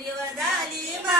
ధన్యవాదాలి మా